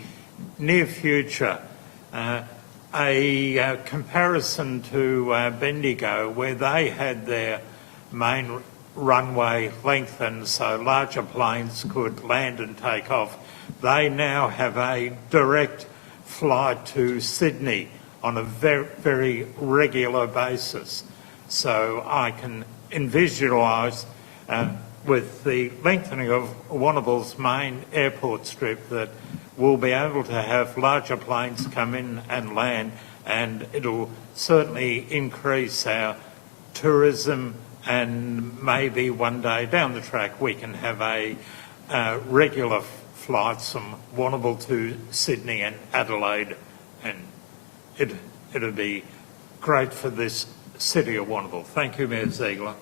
near future. A comparison to Bendigo, where they had their main runway lengthened so larger planes could land and take off, they now have a direct flight to Sydney on a very, very regular basis. So I can visualise with the lengthening of Warrnambool's main airport strip that we'll be able to have larger planes come in and land, and it'll certainly increase our tourism, and maybe one day down the track we can have a regular flights from Warrnambool to Sydney and Adelaide, and it'll be great for this city of Warrnambool. Thank you, Mayor Ziegler.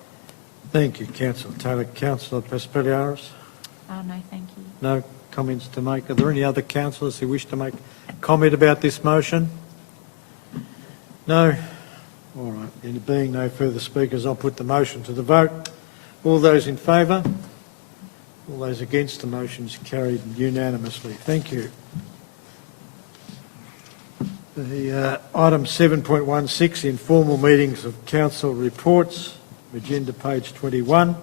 Thank you, Councillor Taylor. Councillor Paspaliaris? No, thank you. No comments to make. Are there any other councillors who wish to make comment about this motion? No? All right. There being no further speakers, I'll put the motion to the vote. All those in favour? All those against? The motion's carried unanimously. Thank you. The item 7.16, informal meetings of council reports, agenda page 21,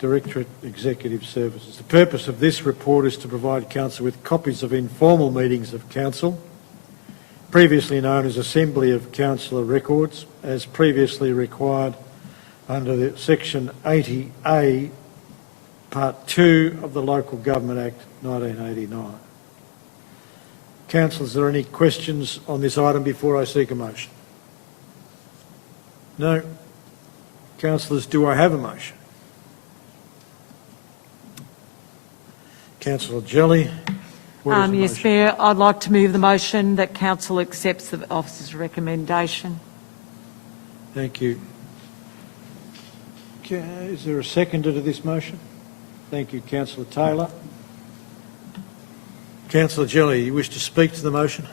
Directorate Executive Services. The purpose of this report is to provide council with copies of informal meetings of council, previously known as Assembly of Councillor Records, as previously required under the Section 80A, Part 2 of the Local Government Act 1989. Councillors, are there any questions on this item before I seek a motion? No. Councillors, do I have a motion? Councillor Jelly. What is the Yes, motion? Mayor, I'd like to move the motion that council accepts the officer's recommendation. Thank you. Is there a seconder to this motion? Thank you, Councillor Taylor. Councillor Jelly, you wish to speak to the motion?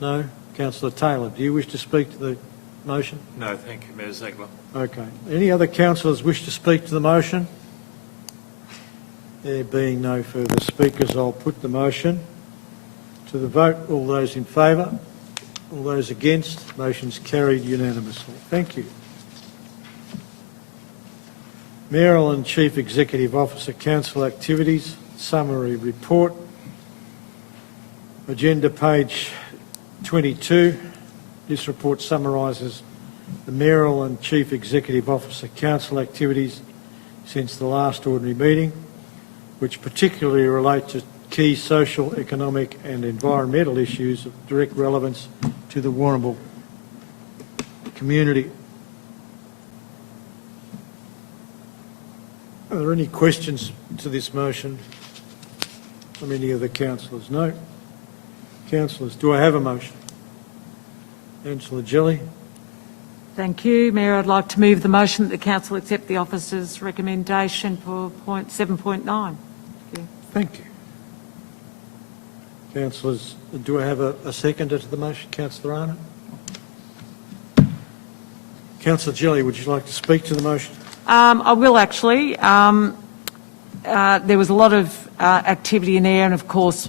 No? Councillor Taylor, do you wish to speak to the motion? No, thank you, Mayor Ziegler. Okay. Any other councillors wish to speak to the motion? There being no further speakers, I'll put the motion to the vote. All those in favour? All those against? Motion's carried unanimously. Thank you. Mayoral and Chief Executive Officer Council Activities Summary Report. Agenda page 22. This report summarises the Mayoral and Chief Executive Officer Council activities since the last ordinary meeting, which particularly relate to key social, economic and environmental issues of direct relevance to the Warrnambool community. Are there any questions to this motion from any of the councillors? No. Councillors, do I have a motion? Councillor Jelly. Thank you, Mayor. I'd like to move the motion that the council accept the officer's recommendation for point 7.9. Thank you. Councillors, do I have a seconder to the motion? Councillor Arnott. Councillor Jelly, would you like to speak to the motion? I will actually. There was a lot of activity in there, and of course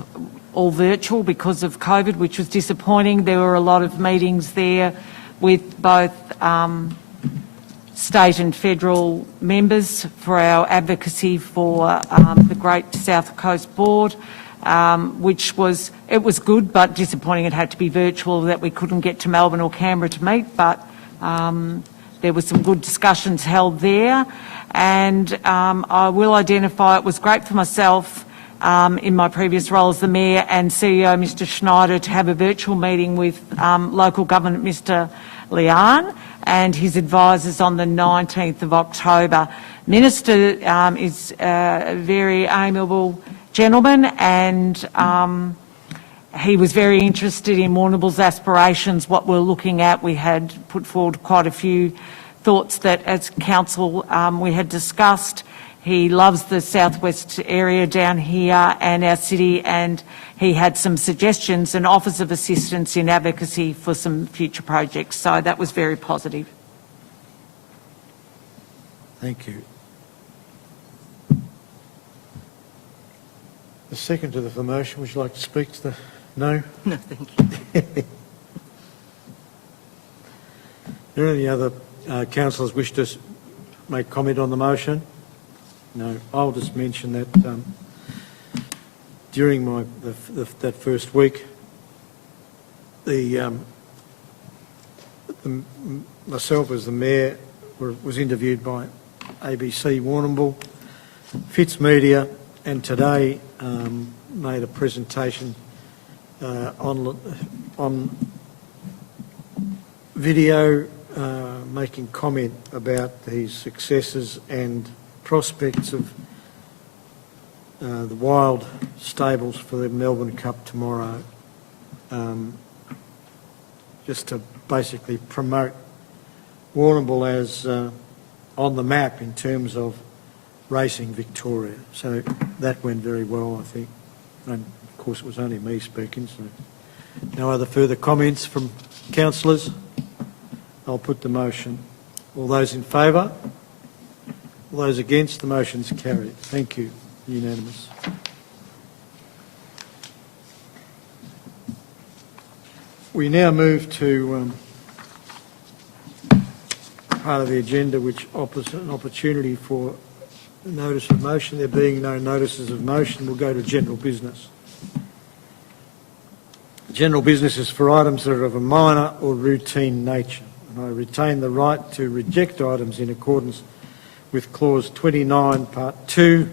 all virtual because of COVID, which was disappointing. There were a lot of meetings there with both state and federal members for our advocacy for the Great South Coast Board, which was good but disappointing. It had to be virtual, that we couldn't get to Melbourne or Canberra to meet, but there were some good discussions held there, and I will identify it was great for myself in my previous role as the Mayor and CEO, Mr Schneider, to have a virtual meeting with local government, Mr Lian, and his advisors on the 19th of October. Minister is a very amiable gentleman, and he was very interested in Warrnambool's aspirations, what we're looking at. We had put forward quite a few thoughts that as council we had discussed. He loves the southwest area down here and our city, and he had some suggestions and offers of assistance in advocacy for some future projects. So that was very positive. Thank you. The second to the motion, would you like to speak to the... No? No, thank you. Are there any other councillors wish to make comment on the motion? No. I'll just mention that during that first week, myself as the Mayor was interviewed by ABC Warrnambool, Fitz Media, and Today made a presentation on video making comment about his successes and prospects of the wild stables for the Melbourne Cup tomorrow, just to basically promote Warrnambool as on the map in terms of racing Victoria. So that went very well, I think. And of course it was only me speaking, so no other further comments from councillors. I'll put the motion. All those in favour? All those against? The motion's carried. Thank you. Unanimous. We now move to part of the agenda which offers an opportunity for a notice of motion. There being no notices of motion, we'll go to general business. General business is for items that are of a minor or routine nature, and I retain the right to reject items in accordance with Clause 29, Part 2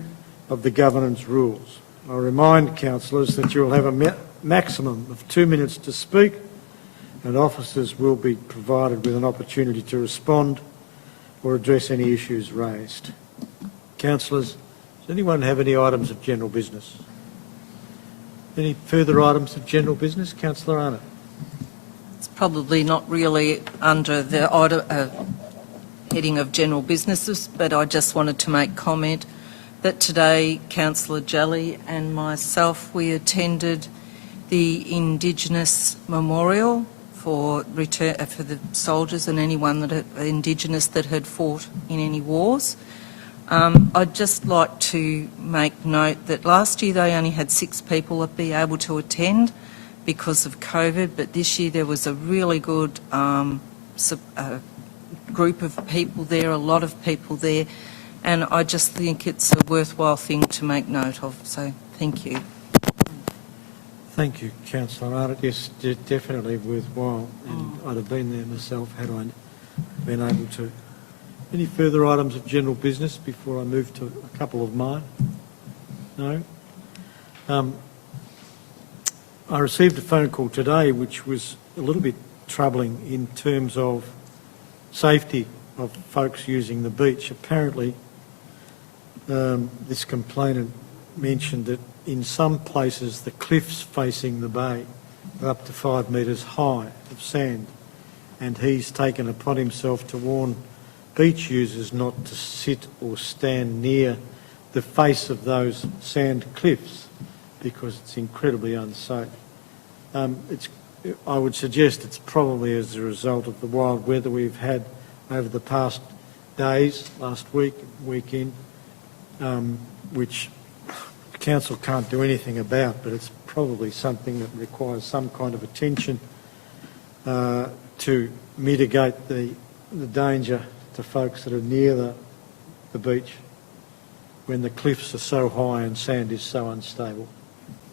of the Governance Rules. I remind councillors that you will have a maximum of 2 minutes to speak, and officers will be provided with an opportunity to respond or address any issues raised. Councillors, does anyone have any items of general business? Any further items of general business? Councillor Arnott. It's probably not really under the heading of general businesses, but I just wanted to make comment that today Councillor Jelly and myself, we attended the Indigenous Memorial for the soldiers and anyone that Indigenous that had fought in any wars. I'd just like to make note that last year they only had 6 people be able to attend because of COVID, but this year there was a really good group of people there, a lot of people there, and I just think it's a worthwhile thing to make note of, so thank you. Thank you, Councillor Arnott. Yes, definitely worthwhile, and I'd have been there myself had I been able to. Any further items of general business before I move to a couple of mine? No? I received a phone call today which was a little bit troubling in terms of safety of folks using the beach. Apparently, this complainant mentioned that in some places the cliffs facing the bay are up to 5 metres high of sand, and he's taken upon himself to warn beach users not to sit or stand near the face of those sand cliffs because it's incredibly unsafe. I would suggest it's probably as a result of the wild weather we've had over the past days, last week, weekend, which the council can't do anything about, but it's probably something that requires some kind of attention to mitigate the danger to folks that are near the beach when the cliffs are so high and sand is so unstable.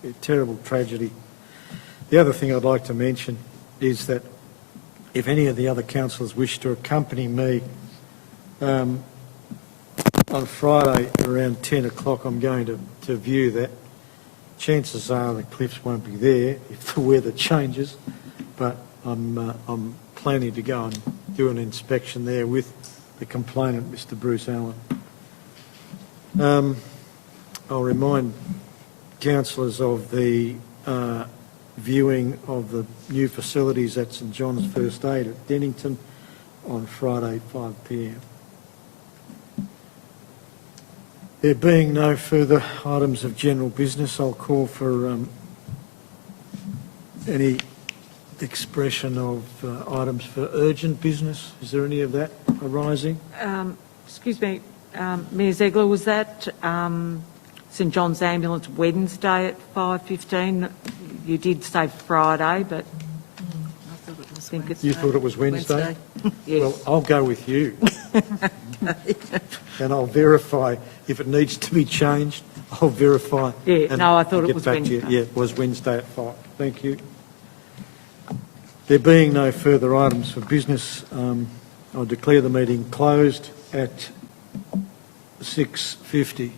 A terrible tragedy. The other thing I'd like to mention is that if any of the other councillors wish to accompany me on Friday around 10 o'clock, I'm going to view that. Chances are the cliffs won't be there if the weather changes, but I'm planning to go and do an inspection there with the complainant, Mr. Bruce Allen. I'll remind councillors of the viewing of the new facilities at St John's First Aid at Dennington on Friday, 5 p.m. There being no further items of general business, I'll call for any expression of items for urgent business. Is there any of that arising? Excuse me, Mayor Ziegler, was that St John's Ambulance Wednesday at 5:15? You did say Friday, but I thought it was think it's... You thought it was Wednesday? Yes. Well, I'll go with you. And I'll verify if it needs to be changed. I'll verify. Yeah, and no, I thought it get was back to you. Wednesday. Yeah, it was Wednesday at 5. Thank you. There being no further items for business, I'll declare the meeting closed at 6:50.